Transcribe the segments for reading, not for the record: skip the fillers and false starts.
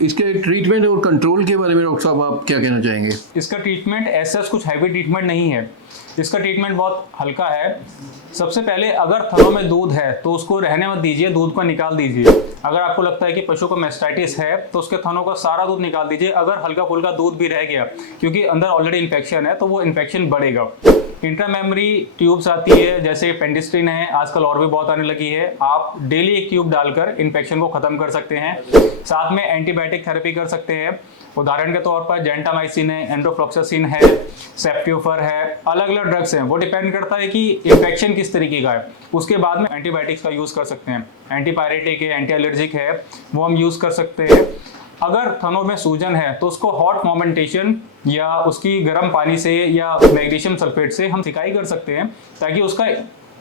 इसके ट्रीटमेंट और कंट्रोल के बारे में डॉक्टर साहब आप क्या कहना चाहेंगे? इसका ट्रीटमेंट ऐसा कुछ हैवी ट्रीटमेंट नहीं है, इसका ट्रीटमेंट बहुत हल्का है। सबसे पहले अगर थनों में दूध है तो उसको रहने मत दीजिए, दूध को निकाल दीजिए। अगर आपको लगता है कि पशु को मैस्टाइटिस है तो उसके थनों का सारा दूध निकाल दीजिए। अगर हल्का फुल्का दूध भी रह गया, क्योंकि अंदर ऑलरेडी इन्फेक्शन है, तो वो इन्फेक्शन बढ़ेगा। इंट्रामेमरी ट्यूब्स आती है, जैसे पेंडिस्ट्रिन है, आजकल और भी बहुत आने लगी है। आप डेली एक ट्यूब डालकर इन्फेक्शन को खत्म कर सकते हैं। साथ में एंटीबायोटिक थेरेपी कर सकते हैं। उदाहरण के तौर पर जेंटामाइसिन है, एंड्रोफ्लोक्सासिन है, सेप्टियोफर है, अलग अलग ड्रग्स हैं। वो डिपेंड करता है कि इन्फेक्शन किस तरीके का है, उसके बाद में एंटीबायोटिक्स का यूज कर सकते हैं। एंटीपायरेटिक है, एंटी एलर्जिक है, वो हम यूज कर सकते हैं। अगर थनों में सूजन है तो उसको हॉट मोमेंटेशन या उसकी गर्म पानी से या मैग्नीशियम सल्फेट से हम सिकाई कर सकते हैं, ताकि उसका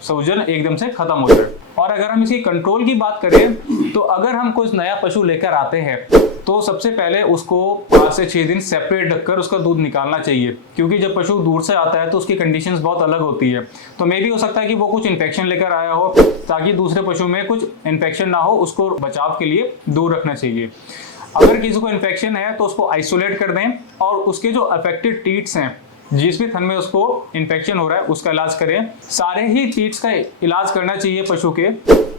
सूजन एकदम से खत्म हो जाए। और अगर हम इसकी कंट्रोल की बात करें तो अगर हम कोई नया पशु लेकर आते हैं तो सबसे पहले उसको 5 से 6 दिन सेपरेट रखकर उसका दूध निकालना चाहिए, क्योंकि जब पशु दूर से आता है तो उसकी कंडीशंस बहुत अलग होती है। तो मे भी हो सकता है कि वो कुछ इन्फेक्शन लेकर आया हो, ताकि दूसरे पशु में कुछ इन्फेक्शन ना हो, उसको बचाव के लिए दूर रखना चाहिए। अगर किसी को इन्फेक्शन है तो उसको आइसोलेट कर दें और उसके जो अफेक्टेड टीट्स हैं, जिस भी थन में उसको इन्फेक्शन हो रहा है, उसका इलाज करें। सारे ही टीट्स का इलाज करना चाहिए पशु के,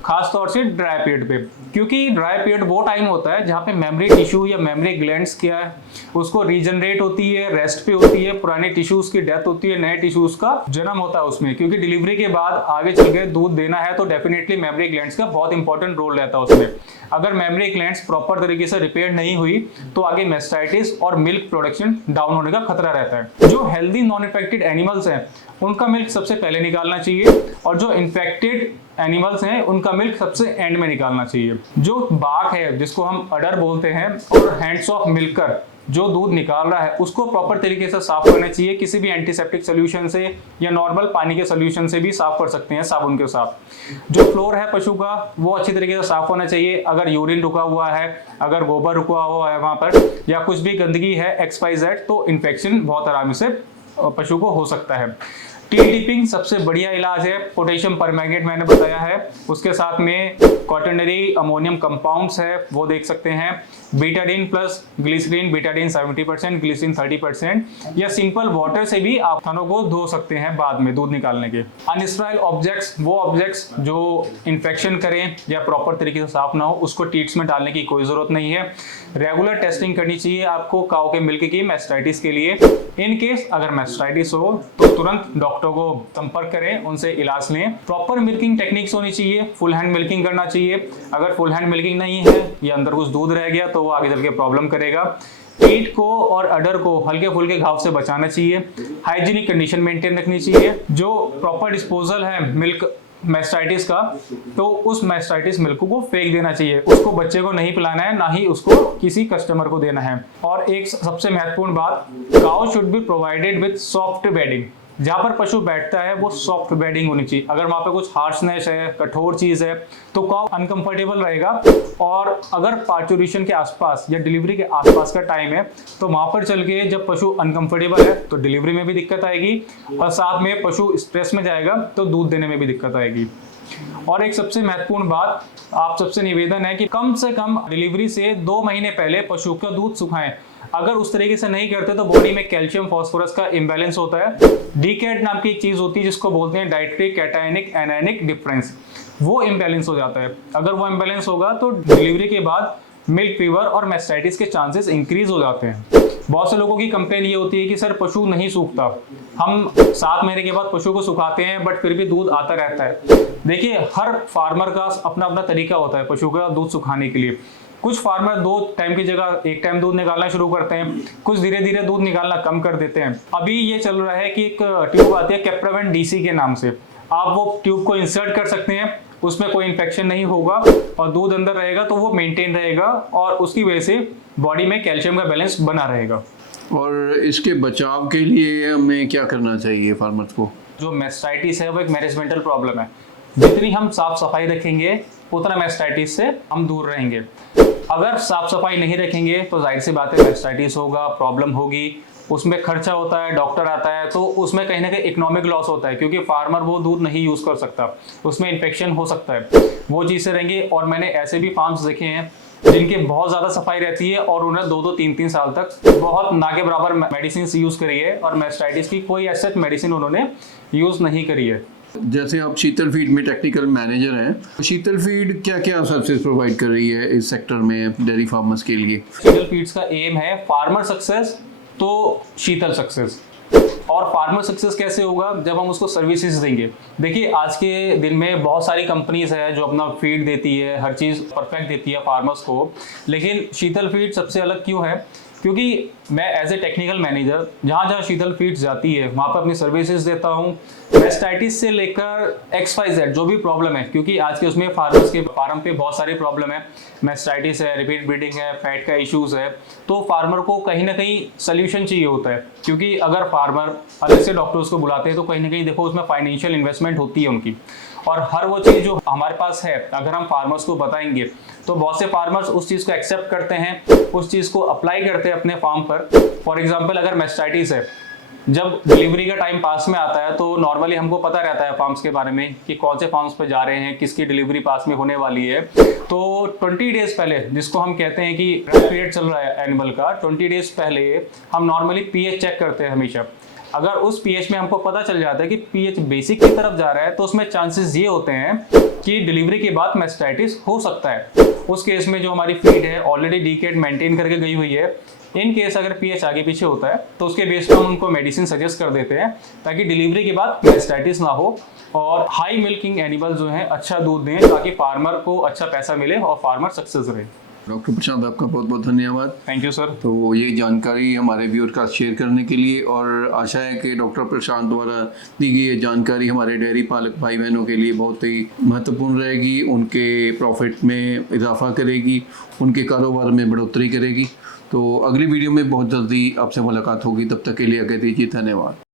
खास तौर से ड्राई पीरियड पे, क्योंकि ड्राई पीरियड वो टाइम होता है जहाँ पे मेमोरी टिश्यू या मेमोरी ग्लैंड्स क्या है, उसको रीजनरेट होती है, रेस्ट पे होती है, पुराने टिश्यूज की डेथ होती है, नए टिश्यूज का जन्म होता है उसमें। क्योंकि डिलीवरी के बाद आगे चल के दूध देना है तो डेफिनेटली मेमोरी ग्लैंड्स का बहुत इंपॉर्टेंट रोल रहता है उसमें। अगर मेमोरी ग्लैंड्स प्रॉपर तरीके से रिपेयर नहीं हुई तो आगे मैस्टाइटिस और मिल्क प्रोडक्शन डाउन होने का खतरा रहता है। जो हेल्दी नॉन इन्फेक्टेड एनिमल्स हैं उनका मिल्क सबसे पहले निकालना चाहिए, और जो इन्फेक्टेड एनिमल्स हैं उनका मिल्क सबसे एंड में निकालना चाहिए। जो बाघ है, जिसको हम अडर बोलते हैं, और हैंड्स ऑफ मिल्कर जो दूध निकाल रहा है, उसको प्रॉपर तरीके से साफ करना चाहिए, किसी भी एंटीसेप्टिक सोल्यूशन से या नॉर्मल पानी के सोल्यूशन से भी साफ कर सकते हैं, साबुन के साथ। जो फ्लोर है पशु का वो अच्छी तरीके से साफ होना चाहिए। अगर यूरिन रुका हुआ है, अगर गोबर रुका हुआ है वहां पर, या कुछ भी गंदगी है XYZ, तो इन्फेक्शन बहुत आराम से पशु को हो सकता है। टी टिपिंग सबसे बढ़िया इलाज है। पोटेशियम परमैंगनेट मैंने बताया है, उसके साथ में क्वाटरनरी अमोनियम कंपाउंड्स है, वो देख सकते हैं। Betadine plus glycerine, Betadine 70%, glycerine 30%, या सिंपल वाटर से भी आप थनों को धो सकते हैं बाद में दूध निकालने के। अनस्टेराइल ऑब्जेक्ट्स, वो ऑब्जेक्ट्स जो इन्फेक्शन करें या प्रॉपर तरीके से साफ ना हो, उसको टीट्स में डालने की कोई जरूरत नहीं है। रेगुलर टेस्टिंग करनी चाहिए आपको काऊ के मिल्क की मैस्टाइटिस के लिए। इन केस अगर मैस्टाइटिस हो तो तुरंत डॉक्टर को संपर्क करें, उनसे इलाज लें। प्रॉपर मिल्किंग टेक्निक्स होनी चाहिए, फुल हैंड मिल्किंग करना चाहिए। अगर फुल हैंड मिल्किंग नहीं है या अंदर कुछ दूध रह गया तो वो आगे चल के प्रॉब्लम करेगा। कीट को और अडर को हल्के फुल्के घाव से बचाना चाहिए। हाइजीनिक कंडीशन मेंटेन रखनी चाहिए। जो प्रॉपर डिस्पोजल है मिल्क मैस्टाइटिस का, तो उस मैस्टाइटिस मिल्क को फेंक देना चाहिए। उसको बच्चे को नहीं पिलाना है, ना ही उसको किसी कस्टमर को देना है। और एक सबसे महत्वपूर्ण बात, cow should be provided with soft bedding. जहां पर पशु बैठता है वो सॉफ्ट बेडिंग होनी चाहिए। अगर वहां पे कुछ हार्शनेस है, कठोर चीज है, तो काउ अनकंफर्टेबल रहेगा। और अगर पार्चुरेशन के आसपास या डिलीवरी के आसपास का टाइम है तो वहां पर चल के जब पशु अनकंफर्टेबल है तो डिलीवरी में भी दिक्कत आएगी, और साथ में पशु स्ट्रेस में जाएगा तो दूध देने में भी दिक्कत आएगी। और एक सबसे महत्वपूर्ण बात, आप सबसे निवेदन है कि कम से कम डिलीवरी से 2 महीने पहले पशु का दूध सुखाएं। अगर उस तरीके से नहीं करते तो बॉडी में कैल्शियम फास्फोरस का इम्बैलेंस होता है। डीकैट नाम की एक चीज होती है जिसको बोलते हैं डाइट्री कैटायनिक एनायनिक डिफरेंस, वो इम्बैलेंस हो जाता है। अगर वो इम्बैलेंस होगा तो डिलीवरी के बाद मिल्क फीवर और मैस्टाइटिस के चांसेस इंक्रीज हो जाते हैं। बहुत से लोगों की कंप्लेन ये होती है कि सर पशु नहीं सूखता, हम 7 महीने के बाद पशु को सुखाते हैं बट फिर भी दूध आता रहता है। देखिए, हर फार्मर का अपना अपना तरीका होता है पशु का दूध सुखाने के लिए। कुछ फार्मर 2 टाइम की जगह 1 टाइम दूध निकालना शुरू करते हैं, कुछ धीरे धीरे दूध निकालना कम कर देते हैं। अभी ये चल रहा है कि एक ट्यूब आती है कैप्रावेन DC के नाम से, आप वो ट्यूब को इंसर्ट कर सकते हैं, उसमें कोई इन्फेक्शन नहीं होगा और दूध अंदर रहेगा तो वो मेंटेन रहेगा, और उसकी वजह से बॉडी में कैल्शियम का बैलेंस बना रहेगा। और इसके बचाव के लिए हमें क्या करना चाहिए फार्मर्स को? जो मैस्टाइटिस है वो एक मैनेजमेंटल प्रॉब्लम है। जितनी हम साफ सफाई रखेंगे उतना मैस्टाइटिस से हम दूर रहेंगे। अगर साफ सफाई नहीं रखेंगे तो जाहिर सी बात है मैस्टाइटिस होगा, प्रॉब्लम होगी, उसमें खर्चा होता है, डॉक्टर आता है, तो उसमें कहीं ना कहीं इकोनॉमिक लॉस होता है क्योंकि फार्मर वो दूध नहीं यूज़ कर सकता, उसमें इन्फेक्शन हो सकता है, वो चीज़ें रहेंगी। और मैंने ऐसे भी फार्म्स देखे हैं जिनके बहुत ज़्यादा सफाई रहती है और उन्हें 2-2, 3-3 साल तक बहुत ना के बराबर मेडिसिन यूज़ करी है और मैस्टाइटिस की कोई ऐसे मेडिसिन उन्होंने यूज़ नहीं करी है। जैसे आप शीतल फीड में टेक्निकल मैनेजर हैं, शीतल फीड क्या क्या सर्विसेज प्रोवाइड कर रही है इस सेक्टर में डेयरी फार्मर्स के लिए? शीतल फीड्स का एम है फार्मर सक्सेस तो शीतल सक्सेस। और फार्मर सक्सेस कैसे होगा? जब हम उसको सर्विसेज देंगे। देखिए आज के दिन में बहुत सारी कंपनीज है जो अपना फीड देती है, हर चीज़ परफेक्ट देती है फार्मर्स को, लेकिन शीतल फीड सबसे अलग क्यों है? क्योंकि मैं एज ए टेक्निकल मैनेजर जहाँ जहाँ शीतल फीड्स जाती है वहाँ पर अपनी सर्विसेज देता हूँ। मैस्टाइटिस से लेकर XYZ जो भी प्रॉब्लम है, क्योंकि आज के उसमें फार्मर्स के फार्म पे बहुत सारी प्रॉब्लम है, मैस्टाइटिस है, रिपीट ब्रीडिंग है, फैट का इश्यूज है, तो फार्मर को कहीं ना कहीं सोल्यूशन चाहिए होता है। क्योंकि अगर फार्मर अलग से डॉक्टर्स को बुलाते हैं तो कहीं ना कहीं देखो उसमें फाइनेंशियल इन्वेस्टमेंट होती है उनकी, और हर वो चीज़ जो हमारे पास है अगर हम फार्मर्स को बताएंगे तो बहुत से फार्मर्स उस चीज़ को एक्सेप्ट करते हैं, उस चीज़ को अप्लाई करते हैं अपने फार्म पर। फॉर एग्जांपल अगर मैस्टाइटिस है, जब डिलीवरी का टाइम पास में आता है तो नॉर्मली हमको पता रहता है फार्म्स के बारे में कि कौन से फार्म्स पे जा रहे हैं, किसकी डिलीवरी पास में होने वाली है। तो 20 डेज पहले, जिसको हम कहते हैं कि पीरियड चल रहा है एनिमल का, 20 डेज पहले हम नॉर्मली पीएच चेक करते हैं हमेशा। अगर उस पीएच में हमको पता चल जाता है कि पीएच बेसिक की तरफ जा रहा है तो उसमें चांसेस ये होते हैं कि डिलीवरी के बाद मैस्टाइटिस हो सकता है। उस केस में जो हमारी फीड है ऑलरेडी डीकेट मेंटेन करके गई हुई है, इन केस अगर पीएच आगे पीछे होता है तो उसके बेस पर हम उनको मेडिसिन सजेस्ट कर देते हैं ताकि डिलीवरी के बाद मैस्टाइटिस ना हो और हाई मिल्किंग एनिमल जो है अच्छा दूध दें ताकि फार्मर को अच्छा पैसा मिले और फार्मर सक्सेस रहे। डॉक्टर प्रशांत, आपका बहुत बहुत धन्यवाद। Thank you sir. तो ये जानकारी हमारे व्यूअर का शेयर करने के लिए, और आशा है कि डॉक्टर प्रशांत द्वारा दी गई ये जानकारी हमारे डेयरी पालक भाई बहनों के लिए बहुत ही महत्वपूर्ण रहेगी, उनके प्रॉफिट में इजाफा करेगी, उनके कारोबार में बढ़ोतरी करेगी। तो अगली वीडियो में बहुत जल्दी आपसे मुलाकात होगी, तब तक के लिए आगे दीजिए, धन्यवाद।